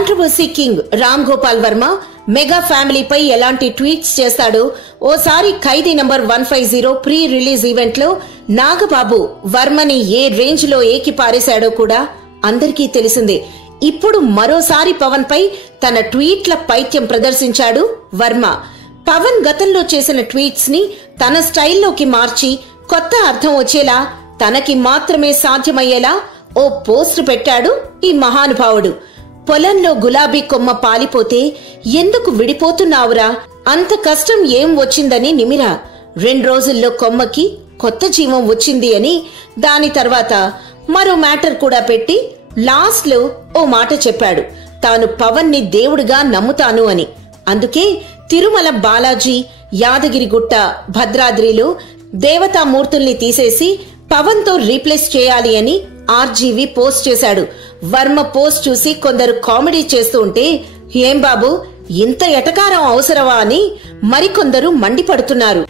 Controversy king Ram Gopal Varma mega ఫ్యామిలీపై ఎలాంటి tweets చేస్తాడో ఓసారి Khaidi number 150 pre release event లో నాగబాబు వర్మని ఏ రేంజ్ లో ఏకి పారేశాడో కూడా అందరికీ తెలిసిందే. ఇప్పుడు మరోసారి పవన్ పై తన ట్వీట్ల పైత్యం ప్రదర్శించాడు వర్మ. పవన్ గతంలో చేసిన ట్వీట్స్ ని తన స్టైల్లోకి మార్చి కొత్త అర్థం వచ్చేలా తనకి మాత్రమే సాధ్యమయ్యేలా ఓ పోస్ట్ పెట్టాడు ఈ మహానుభావుడు. పొలంలో గులాబీ కొమ్మ పాలిపోతే ఎందుకు విడిపోతున్నావురా, అంత కష్టం ఏం వచ్చిందని నిమిరా, 2 రోజుల్లో కొమ్మకి కొత్త జీవం వచ్చింది అని దాని తర్వాత మరో మ్యాటర్ కూడా పెట్టి లాస్ట్ లో ఓ మాట చెప్పాడు, తాను పవన్ ని దేవుడిగా నమ్ముతాను అని. అందుకే తిరుమల బాలాజీ, యాదగిరిగుట్ట, భద్రాద్రిలో దేవతామూర్తుల్ని తీసేసి పవన్ తో రీప్లేస్ చేయాలి అని ఆర్జీవి పోస్ట్ చేశాడు. వర్మ పోస్ట్ చూసి కొందరు కామెడీ చేస్తూ ఉంటే, ఏం బాబు ఇంత ఎటకారం అవసరమా అని మరికొందరు మండిపడుతున్నారు.